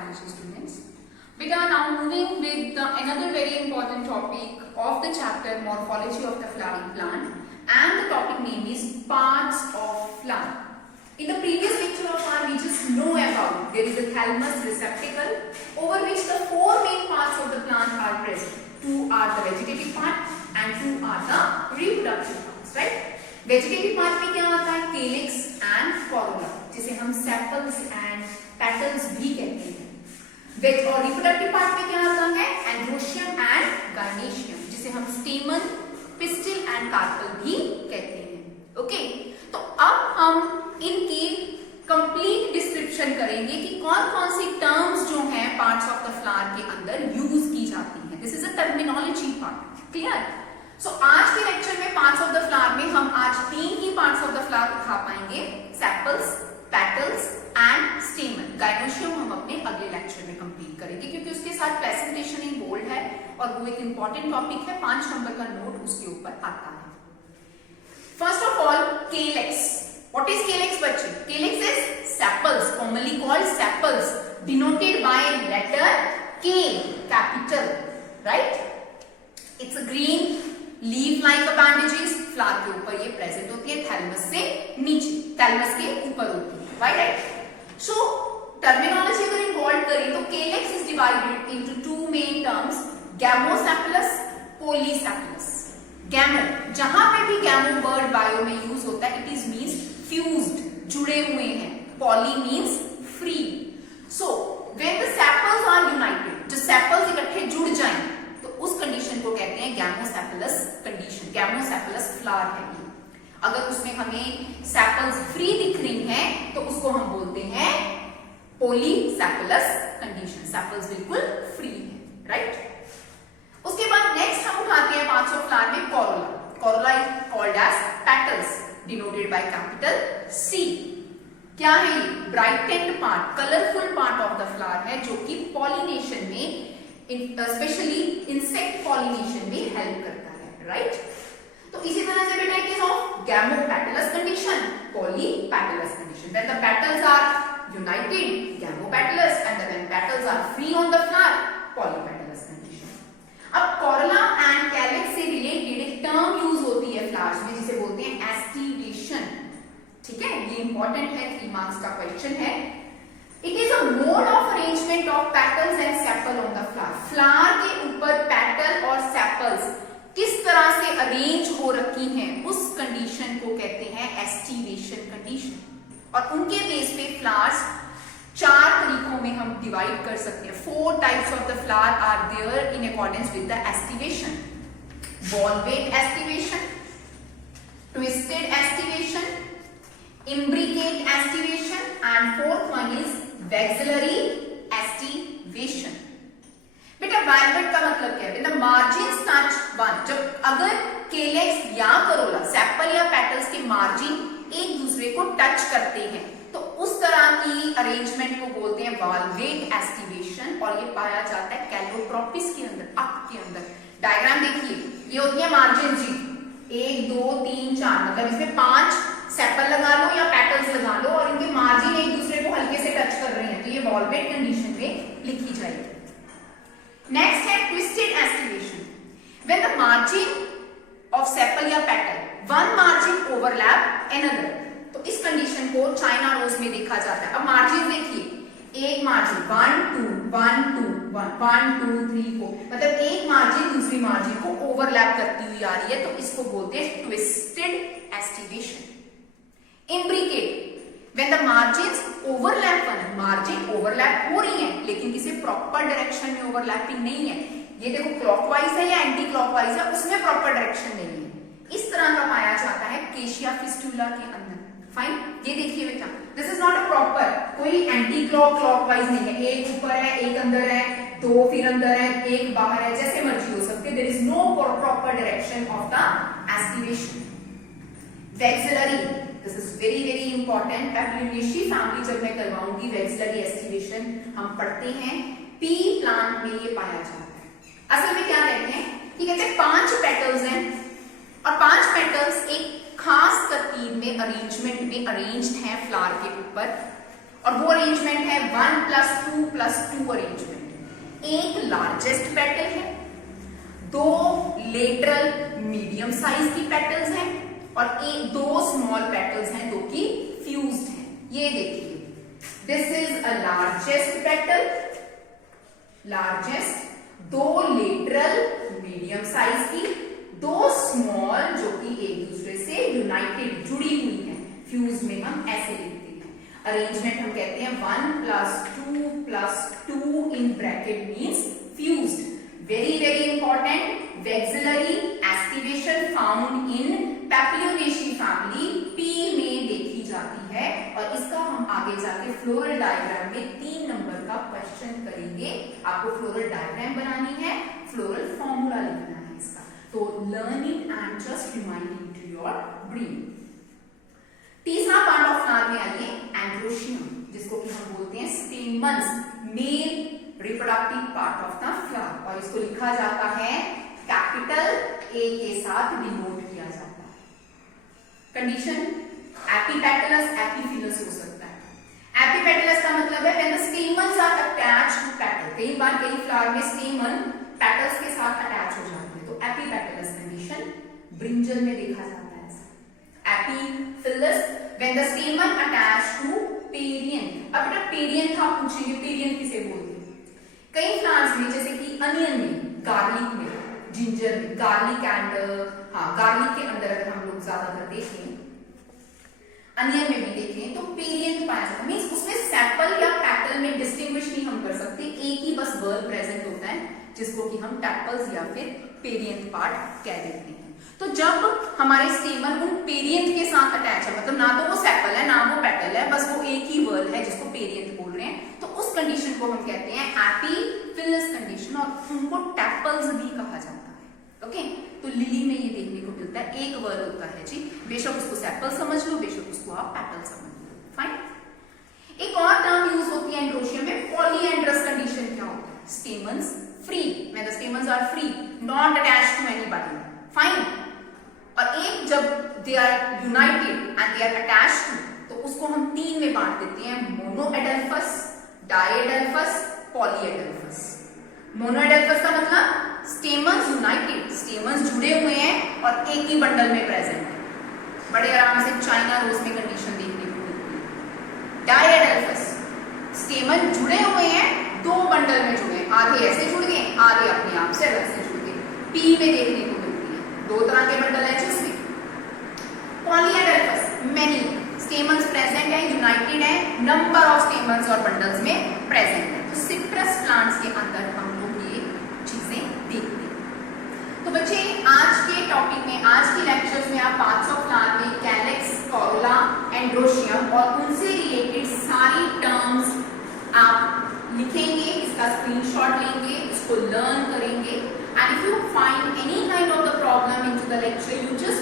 biology students. We are now moving with another very important topic of the chapter morphology of the flowering plant, and the topic name is parts of flower. In the previous lecture of ours, we just know about there is a thalamus receptacle over which the four main parts of the plant are present. Two are the vegetative part and two are the reproductive parts, right? Vegetative part में क्या आता है? Calyx and corolla, जिसे हम sepals and petals भी कहते हैं. और reproductive part में क्या आता है? Androecium and gynoecium, जिसे हम stamen, pistil and carpel भी कहते हैं. ओके, तो अब हम इनकी कंप्लीट डिस्क्रिप्शन करेंगे कि कौन कौन सी टर्म्स जो हैं पार्ट्स ऑफ द फ्लावर के अंदर यूज की जाती हैं. This is a terminology part. Clear? So आज के लेक्चर में पार्ट्स ऑफ द फ्लावर में हम आज तीन ही पार्ट्स ऑफ द फ्लावर उठा पाएंगे, सेपल्स, पेटल्स एंड स्टेमन. गाइनोशियम हम अपने अगले लेक्चर में कंप्लीट करेंगे क्योंकि उसके साथ प्रेजेंटेशन इन बोल्ड है और वो एक इंपॉर्टेंट टॉपिक है. 5 नंबर का नोट उसके ऊपर आता है. First of all, calyx. What is calyx बच्चे? Calyx is sepals, commonly called sepals, denoted by letter K, capital, right? It's a green leaf-like appendages. Flower के ऊपर ये प्रेजेंट होती है, थैलेमस से नीचे, थैलेमस के ऊपर होती है, right? So terminology अगर इन्वॉल्व करें तो calyx is divided into two main terms, gamosepalous, polysepalous. गैमो, जहां पे भी गैमो वर्ड बायो में यूज होता है, इट इज मीन्स फ्यूज्ड, जुड़े हुए हैं. Poly means free. So when the sepals are united, जो सेपल्स इकट्ठे जुड़ जाएं, तो उस कंडीशन को कहते हैं गैमोसेपलस कंडीशन. गैमोसेपलस फ्लावर है ये. अगर उसमें हमें सेपल्स फ्री दिख रही हैं तो उसको हम बोलते हैं पॉलीसेपलस कंडीशन. सेपल्स बिल्कुल फ्री है, राइट? उसके बाद नेक्स्ट हम उठाते हैं पार्ट्स ऑफ फ्लावर में corolla. Corolla is called as petals, denoted by capital C. क्या है ये? Brightened part, colourful part of the flower है जो कि पॉलिनेशन में, स्पेशली इंसेक्ट पॉलिनेशन में हेल्प करता है, राइट? तो इसी तरह से बेटा it is of gamopetalous condition, polypetalous condition. When the petals are United, gamopetalous, and when petals are free on the flower, polypetalous condition. अब कोरोला एंड कैलिक्स से रिलेटेड एक टर्म यूज होती है फ्लावर्स में जिसे बोलते हैं एस्टिवेशन. ठीक है, ये इंपॉर्टेंट है, 3 मार्क्स का क्वेश्चन है. It is a mode of arrangement of petals and sepal on the flower. Flower के ऊपर पेटल और सेपल्स किस तरह से अरेंज हो रखी हैं, उस कंडीशन को कहते हैं एस्टिवेशन कंडीशन. और उनके बेस पे फ्लावर्स 4 तरीकों में हम डिवाइड कर सकते हैं. 4 types of the flower are there in accordance with the aestivation. Valvate aestivation, twisted aestivation, imbricate estivation, and 4th one is vexillary estivation. बेटा वायलेट का मतलब क्या है? बेटा मार्जिन टच वन. जब अगर केलेक्स या करोला, सेपल या पेटल्स के मार्जिन एक दूसरे को टच करते हैं तो उस तरह की अरेंजमेंट को बोलते हैं वाल्वेट एस्टिवेशन. और ये पाया जाता है कैलोट्रोपिस के अंदर, अप के अंदर. डायग्राम देखिए, ये होती है मार्जिन जी, 1 2 3 4, मतलब इसमें 5 सेपल लगा लो या पेटल्स लगा लो और इनके मार्जिन एक दूसरे को हल्के से टच कर रहे हैं, तो ये वॉल्वेट कंडीशन में लिखी जाएगी. नेक्स्ट है twisted aestivation. When the margin of sepal या petal, one margin overlap another, तो इस कंडीशन को चाइना रोज में देखा जाता है. अब मार्जिन देखिए, एक मार्जिन 1 2 1 2 1 2 3 4, मतलब एक मार्जिन दूसरी मार्जिन को ओवरलैप करती हुई आ रही है, तो इसको बोलते हैं twisted aestivation. Imbricate, when the margins overlap, margin overlap हो रही है लेकिन किसी प्रॉपर डायरेक्शन में ओवरलैपिंग नहीं है. ये देखो क्लॉकवाइज है या एंटी क्लॉकवाइज है, उसमें प्रॉपर डायरेक्शन नहीं है. इस तरह का पाया जाता है केशिया फिस्टुला के अंदर. फाइन, ये देखिए बेटा, this is not a proper, कोई एंटी क्लॉकवाइज नहीं है. एक ऊपर है, एक अंदर है, 2 फिर अंदर है, एक बाहर है, जैसे मर्जी हो सकते. There is no proper direction of the aestivation. Vexillary, this is very very important. Papilionaceae family जब मैं करवाऊंगी वेक्सिलरी एस्टिवेशन हम पढ़ते हैं, पी प्लांट में ये पाया जाता है. असल में क्या कहते हैं कि कहते हैं 5 पेटल्स हैं और 5 पेटल्स एक खास तरतीब में, अरेंजमेंट में अरेंज्ड हैं फ्लावर के ऊपर, और वो अरेंजमेंट है 1+2+2 अरेंजमेंट। एक लार्जेस्ट पेटल है, दो लेटरल मीडियम साइज की पेटल्स हैं और दो स्मॉल पेटल्स हैं, दो की फ्यूज्ड हैं। ये देखिए, this is a largest petal, largest, दो लेटरल मीडियम साइज की, दो स्मॉल जो कि एक दूसरे से यूनाइटेड जुड़ी हुई है। फ्यूज में हम ऐसे लिखते हैं। अरेंजमेंट हम कहते हैं 1+2+2 in bracket means fused. very important, vexillary activation found in Papilionaceae family P में देखी जाती है और इसका हम आगे जाके फ्लोरल डायग्राम में 3 नंबर का क्वेश्चन करेंगे। आपको फ्लोरल डायग्राम बनानी है, फ्लोरल फॉर्मूला लिखना है इसका, तो learn it and just remind it to your brain. तीसरा पार्ट ऑफ फ्लावर में आइए एंड्रोशियम, जिसको कि हम बोलते हैं stamens, male reproductive part of the flower, और इसको लिखा जाता है कैपिटल ए के साथ डिनोट किया जाता है। कंडीशन एपिपेटलस, एपिफिलस हो सकता है। एपिपेटलस का मतलब है when the stamens are attached to petal. कई बार कई फ्लावर में स्टेमन पेटल्स के साथ अटैच हो जाते हैं, तो एपिपेटलस कंडीशन। ब्रिंजल में देखा जाता है। Epiphyllous when the stamen attached to perianth. अब बेटा पेरियंथ आप पूछेंगे, पेरियंथ किसे बोलते हैं? कई प्लांट्स में जैसे कि अनियन में, गार्लिक में, जिंजर में, गार्लिक एंड गार्लिक के अंदर अगर हम लोग ज्यादातर देखें, अनियन में भी देखें, तो पेरियंथ पाया जाता है। मींस उसमें सेपल या पेटल में डिस्टिंग्विश नहीं हम कर सकते, एक ही बस वर्ड प्रेजेंट होता है जिसको कि हम टेपल्स या फिर पेरियंथ पार्ट कह देते हैं। तो जब हमारे स्टेमन उन पेरियंथ के साथ अटैच है, मतलब ना तो वो सेपल है ना वो पेटल है, बस वो एक ही वर्ड है जिसको पेरियंथ बोल रहे हैं, तो उस कंडीशन को हम कहते हैं एपिफिलस कंडीशन, और उनको टेपल्स भी कहा जाता है। ओके, तो लिली में ये देखने को मिलता है, एक वर्ड होता है जी, बेशक उसको सेपल समझ लो, बेशक उसको आप पेटल समझ लो। फाइन। एक और टर्म यूज होती है एंड्रोशियम में, पॉलीएंड्रस कंडीशन। क्या होता है? Stamens free, when the stamens are free, not attached to anybody. Fine. और एक जब they are united and they are attached to, तो उसको हम 3 में बांट देते हैं, मोनोएडल्फस, डायएडल्फस, पॉलीएडल्फस। मोनोएडल्फस का मतलब स्टेमन्स यूनाइटेड, स्टेमन्स जुड़े हुए हैं और एक ही बंडल में प्रेजेंट है। बड़े आराम से चाइना रोज में कंडीशन देखने को मिलती है। डायएडल्फस, स्टेमन जुड़े हुए हैं, 2 बंडल में जुड़े, आधे ऐसे जुड़ गए, आधे अपने आप से अलग से जुड़ गए। पी में देखने को मिलती है, 2 तरह के बंडल है जिसमें। पॉलीएडल्फस, मेनी स्टेमन्स प्रेजेंट है, यूनाइटेड है, नंबर ऑफ स्टेमन्स और बंडल्स में प्रेजेंट है। तो सिट्रस प्लांट्स के अंदर हम लोग ये चीजें देखते हैं। तो बच्चे आज के टॉपिक में, आज के लेक्चर्स में आप पार्ट्स ऑफ प्लांट में कैलेक्स, कोरोला, एंड्रोशियम और उनसे रिलेटेड सारी टर्म्स आप लिखेंगे, इसका स्क्रीनशॉट लेंगे, इसको लर्न करेंगे, and if you find any kind of the problem into the lecture, you just